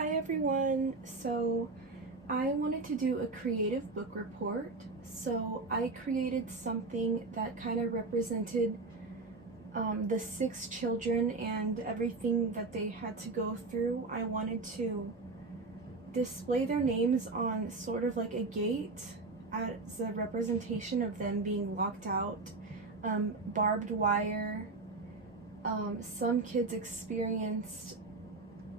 Hi everyone! So I wanted to do a creative book report. So I created something that kind of represented the 6 children and everything that they had to go through. I wanted to display their names on sort of like a gate as a representation of them being locked out, barbed wire. Some kids experienced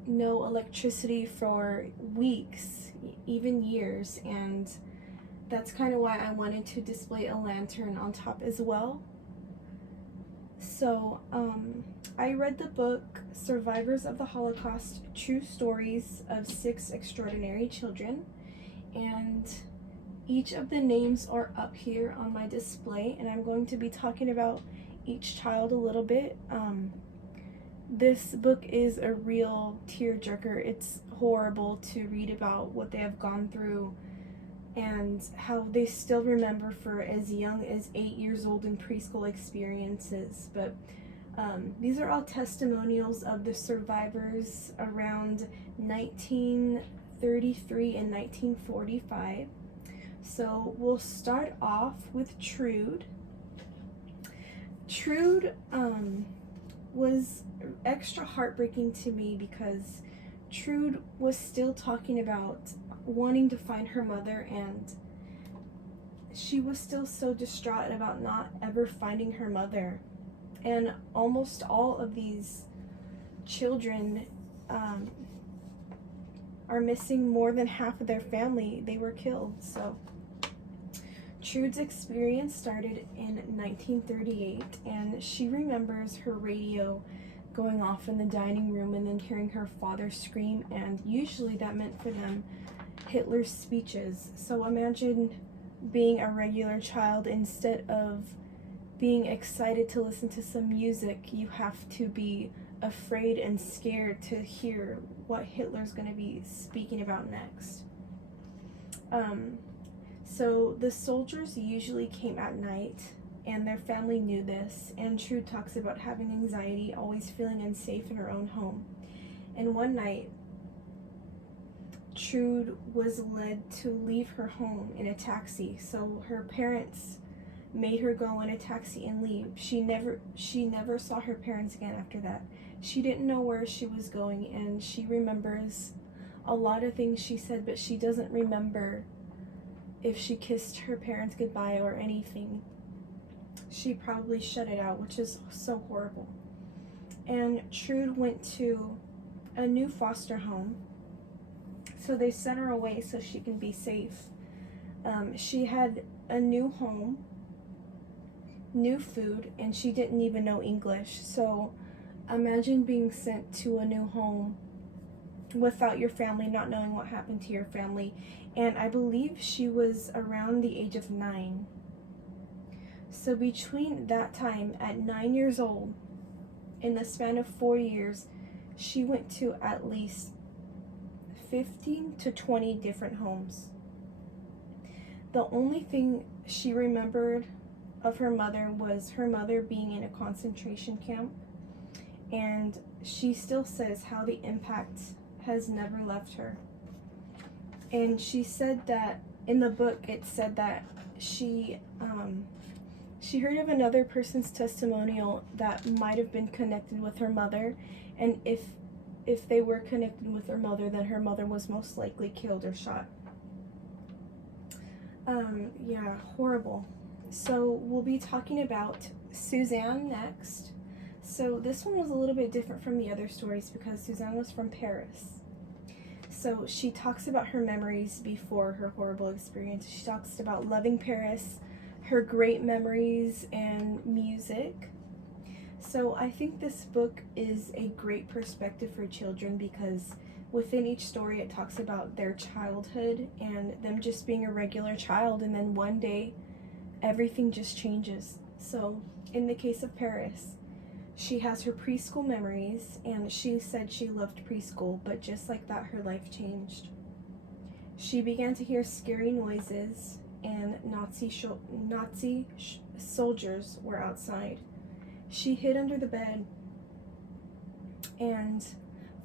no electricity for weeks, even years, and that's kind of why I wanted to display a lantern on top as well. So I read the book Survivors of the Holocaust, True Stories of 6 Extraordinary Children, and each of the names are up here on my display, and I'm going to be talking about each child a little bit. This book is a real tearjerker. It's horrible to read about what they have gone through and how they still remember for as young as 8 years old in preschool experiences. But these are all testimonials of the survivors around 1933 and 1945. So we'll start off with Trude. Trude was extra heartbreaking to me because Trude was still talking about wanting to find her mother, and she was still so distraught about not ever finding her mother. And almost all of these children are missing more than half of their family. They were killed. So Trude's experience started in 1938, and she remembers her radio going off in the dining room and then hearing her father scream, and usually that meant for them Hitler's speeches. So imagine being a regular child, instead of being excited to listen to some music, you have to be afraid and scared to hear what Hitler's going to be speaking about next. So the soldiers usually came at night, and their family knew this, and Trude talks about having anxiety, always feeling unsafe in her own home. And one night, Trude was led to leave her home in a taxi. So her parents made her go in a taxi and leave. She never saw her parents again after that. She didn't know where she was going, and she remembers a lot of things she said, but she doesn't remember if she kissed her parents goodbye or anything. She probably shut it out, which is so horrible. And Trude went to a new foster home, so they sent her away so she can be safe. She had a new home, new food, and she didn't even know English. So imagine being sent to a new home without your family, not knowing what happened to your family. And I believe she was around the age of 9. So between that time, at 9 years old, in the span of 4 years, she went to at least 15 to 20 different homes. The only thing she remembered of her mother was her mother being in a concentration camp, and she still says how the impact has never left her. And she said that in the book it said that she heard of another person's testimonial that might have been connected with her mother, and if they were connected with her mother, then her mother was most likely killed or shot. Yeah, horrible. So we'll be talking about Suzanne next. So this one was a little bit different from the other stories because Suzanne was from Paris. So she talks about her memories before her horrible experience. She talks about loving Paris, her great memories, and music. So I think this book is a great perspective for children because within each story it talks about their childhood and them just being a regular child, and then one day everything just changes. So in the case of Paris, she has her preschool memories, and she said she loved preschool, but just like that, her life changed. She began to hear scary noises, and Nazi soldiers were outside. She hid under the bed, and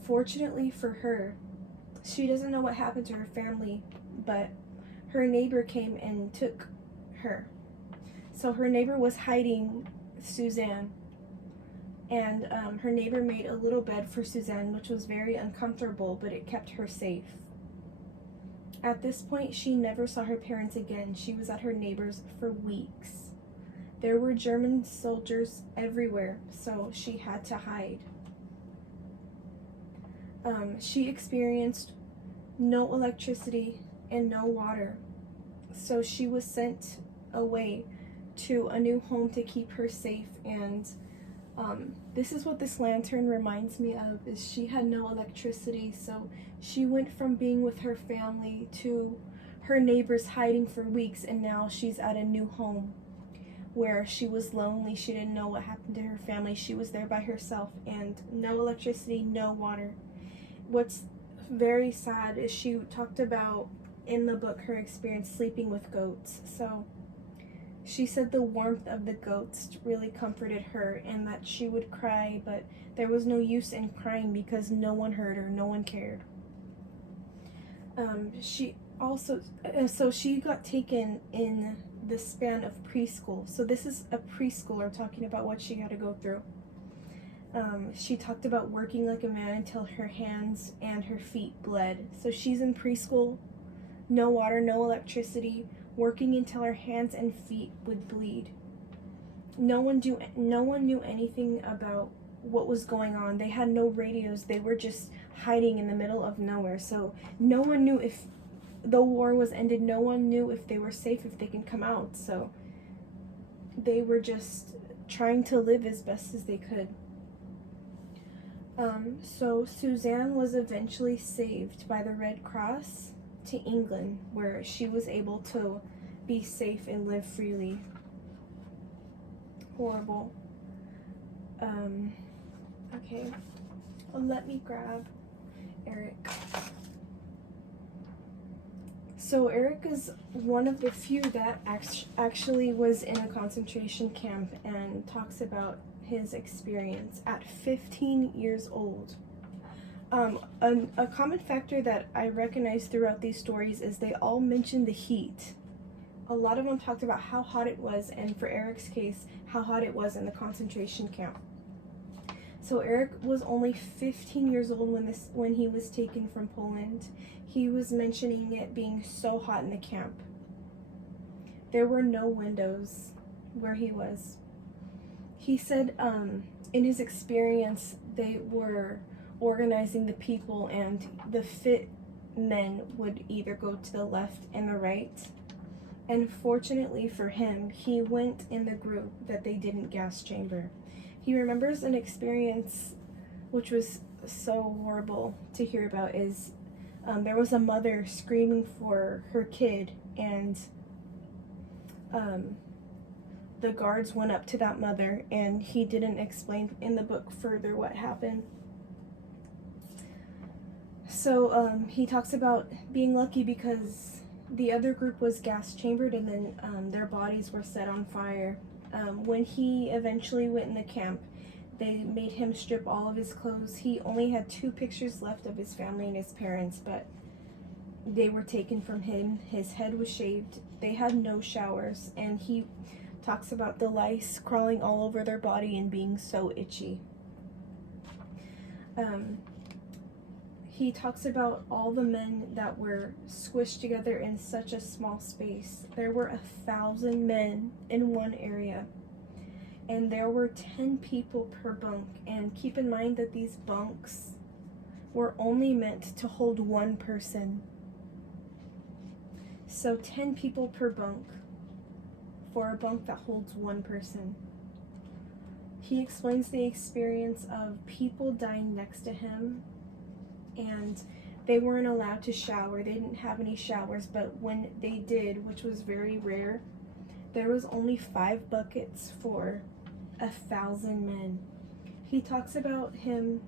fortunately for her, She doesn't know what happened to her family, but her neighbor came and took her. So her neighbor was hiding Suzanne, and her neighbor made a little bed for Suzanne, which was very uncomfortable, but it kept her safe. At this point, she never saw her parents again. She was at her neighbor's for weeks. There were German soldiers everywhere, so she had to hide. She experienced no electricity and no water, so she was sent away to a new home to keep her safe. And this is what this lantern reminds me of, is she had no electricity, so she went from being with her family to her neighbors hiding for weeks, and now she's at a new home where she was lonely. She didn't know what happened to her family. She was there by herself, and no electricity, no water. What's very sad is she talked about in the book her experience sleeping with goats. So she said the warmth of the goats really comforted her, and that she would cry, but there was no use in crying because no one heard her, no one cared. She also, so she got taken in the span of preschool. So this is a preschooler talking about what she had to go through. She talked about working like a man until her hands and her feet bled. So she's in preschool, no water, no electricity, working until her hands and feet would bleed. No one knew anything about what was going on. They had no radios. They were just hiding in the middle of nowhere. So no one knew if the war was ended. No one knew if they were safe, if they can come out. So they were just trying to live as best as they could. So Suzanne was eventually saved by the Red Cross to England, where she was able to be safe and live freely. Horrible. Okay, let me grab Eric. So Eric is one of the few that actually was in a concentration camp and talks about his experience at 15 years old. A common factor that I recognize throughout these stories is they all mention the heat. A lot of them talked about how hot it was, and for Eric's case, how hot it was in the concentration camp. So Eric was only 15 years old when he was taken from Poland. He was mentioning it being so hot in the camp. There were no windows where he was. He said in his experience, they were organizing the people, and the fit men would either go to the left and the right. And fortunately for him, he went in the group that they didn't gas chamber. He remembers an experience which was so horrible to hear about. Is there was a mother screaming for her kid, and the guards went up to that mother, and he didn't explain in the book further what happened. So he talks about being lucky because the other group was gas chambered, and then their bodies were set on fire. When he eventually went in the camp, they made him strip all of his clothes. He only had 2 pictures left of his family and his parents, but they were taken from him. His head was shaved. They had no showers, and he talks about the lice crawling all over their body and being so itchy. He talks about all the men that were squished together in such a small space. There were 1,000 men in one area, and there were 10 people per bunk. And keep in mind that these bunks were only meant to hold 1 person. So 10 people per bunk for a bunk that holds 1 person. He explains the experience of people dying next to him, and they weren't allowed to shower. They didn't have any showers, but when they did, which was very rare, there was only 5 buckets for 1,000 men. He talks about him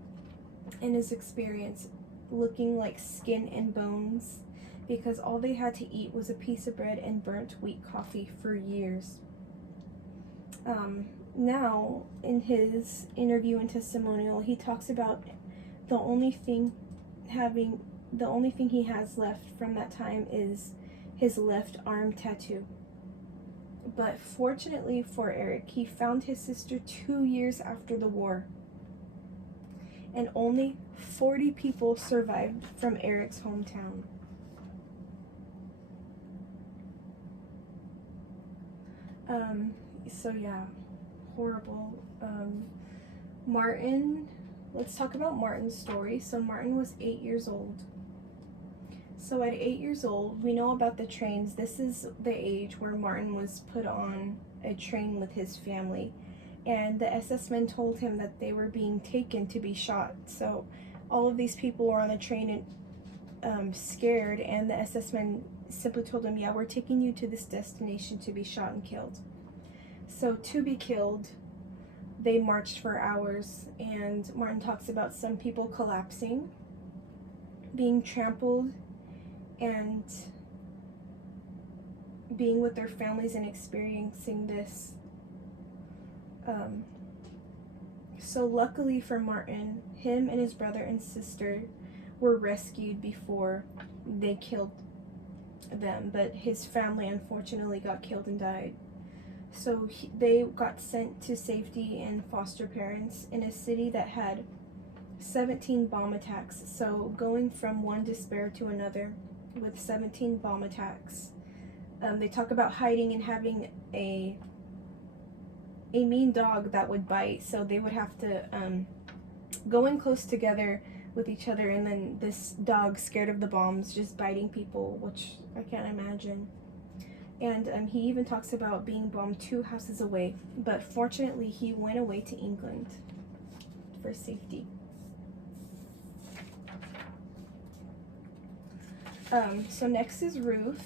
and his experience looking like skin and bones, because all they had to eat was a piece of bread and burnt wheat coffee for years. Now, in his interview and testimonial, he talks about the only thing having the only thing he has left from that time is his left arm tattoo. But fortunately for Eric, he found his sister 2 years after the war. And only 40 people survived from Eric's hometown. So yeah, horrible. Martin, let's talk about Martin's story. So Martin was 8 years old. So at 8 years old, we know about the trains. This is the age where Martin was put on a train with his family. And the SS men told him that they were being taken to be shot. So all of these people were on the train and scared, and the SS men simply told him, yeah, we're taking you to this destination to be shot and killed. So to be killed, they marched for hours, and Martin talks about some people collapsing, being trampled, and being with their families and experiencing this. So luckily for Martin, him and his brother and sister were rescued before they killed them, but his family unfortunately got killed and died. So they got sent to safety and foster parents in a city that had 17 bomb attacks. So going from one despair to another with 17 bomb attacks. They talk about hiding and having a mean dog that would bite, so they would have to go in close together with each other, and then this dog, scared of the bombs, just biting people, which I can't imagine. And he even talks about being bombed 2 houses away, but fortunately he went away to England for safety. So next is Ruth.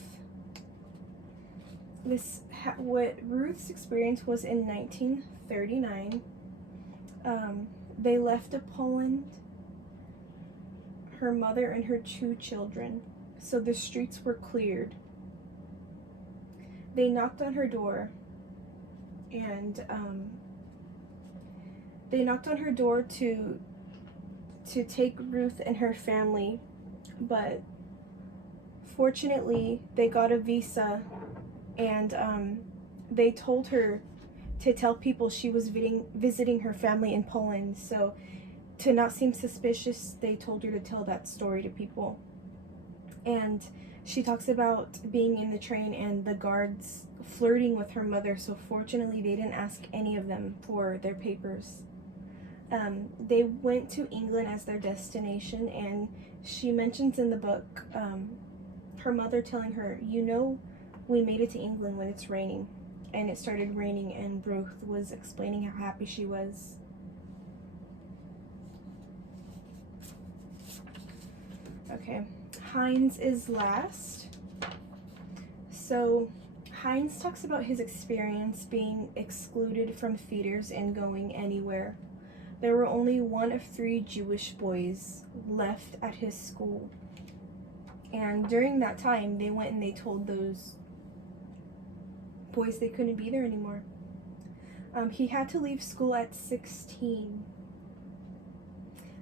What Ruth's experience was in 1939. They left to Poland, her mother and her 2 children, so the streets were cleared. They knocked on her door, and they knocked on her door to take Ruth and her family, but fortunately they got a visa, and they told her to tell people she was visiting her family in Poland. So to not seem suspicious, they told her to tell that story to people. And she talks about being in the train and the guards flirting with her mother, so fortunately they didn't ask any of them for their papers. They went to England as their destination, and she mentions in the book her mother telling her, you know, we made it to England when it's raining. And it started raining, and Ruth was explaining how happy she was. Okay, Heinz is last. So Heinz talks about his experience being excluded from theaters and going anywhere. There were only 1 of 3 Jewish boys left at his school. And during that time, they went and they told those boys they couldn't be there anymore. He had to leave school at 16.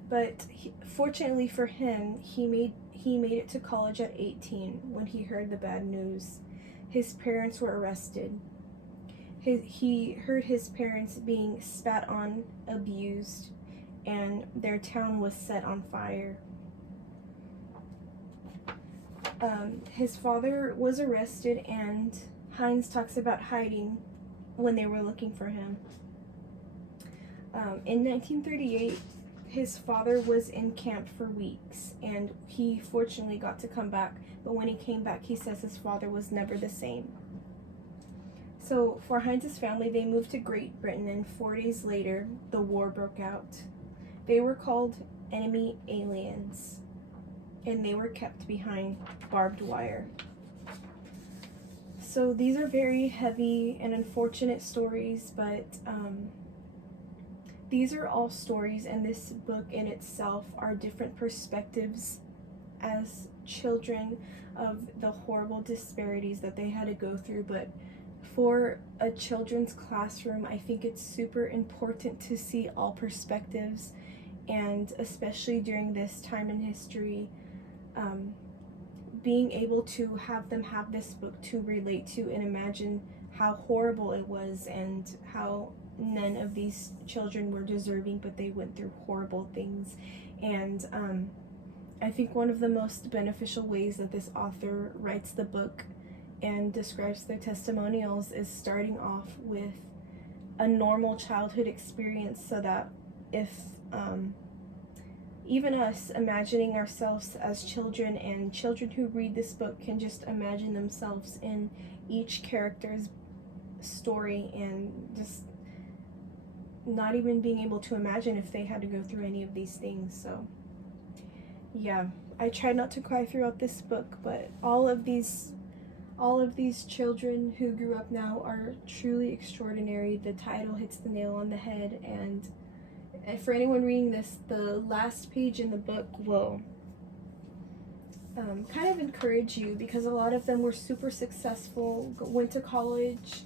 But fortunately for him, he made it to college at 18 when he heard the bad news. His parents were arrested. He heard his parents being spat on, abused, and their town was set on fire. His father was arrested, and Heinz talks about hiding when they were looking for him. In 1938, his father was in camp for weeks, and he fortunately got to come back, but when he came back, he says his father was never the same. So for Heinz's family, they moved to Great Britain, and 4 days later, the war broke out. They were called enemy aliens, and they were kept behind barbed wire. So these are very heavy and unfortunate stories, but these are all stories, and this book in itself are different perspectives as children of the horrible disparities that they had to go through. But for a children's classroom, I think it's super important to see all perspectives, and especially during this time in history, being able to have them have this book to relate to and imagine how horrible it was and how none of these children were deserving, but they went through horrible things. And I think one of the most beneficial ways that this author writes the book and describes their testimonials is starting off with a normal childhood experience, so that if even us imagining ourselves as children, and children who read this book can just imagine themselves in each character's story, and just not even being able to imagine if they had to go through any of these things. So yeah, I tried not to cry throughout this book, but all of these children who grew up now are truly extraordinary. The title hits the nail on the head, and for anyone reading this, the last page in the book will kind of encourage you, because a lot of them were super successful, went to college,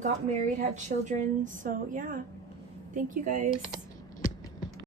got married, had children. So yeah, thank you guys.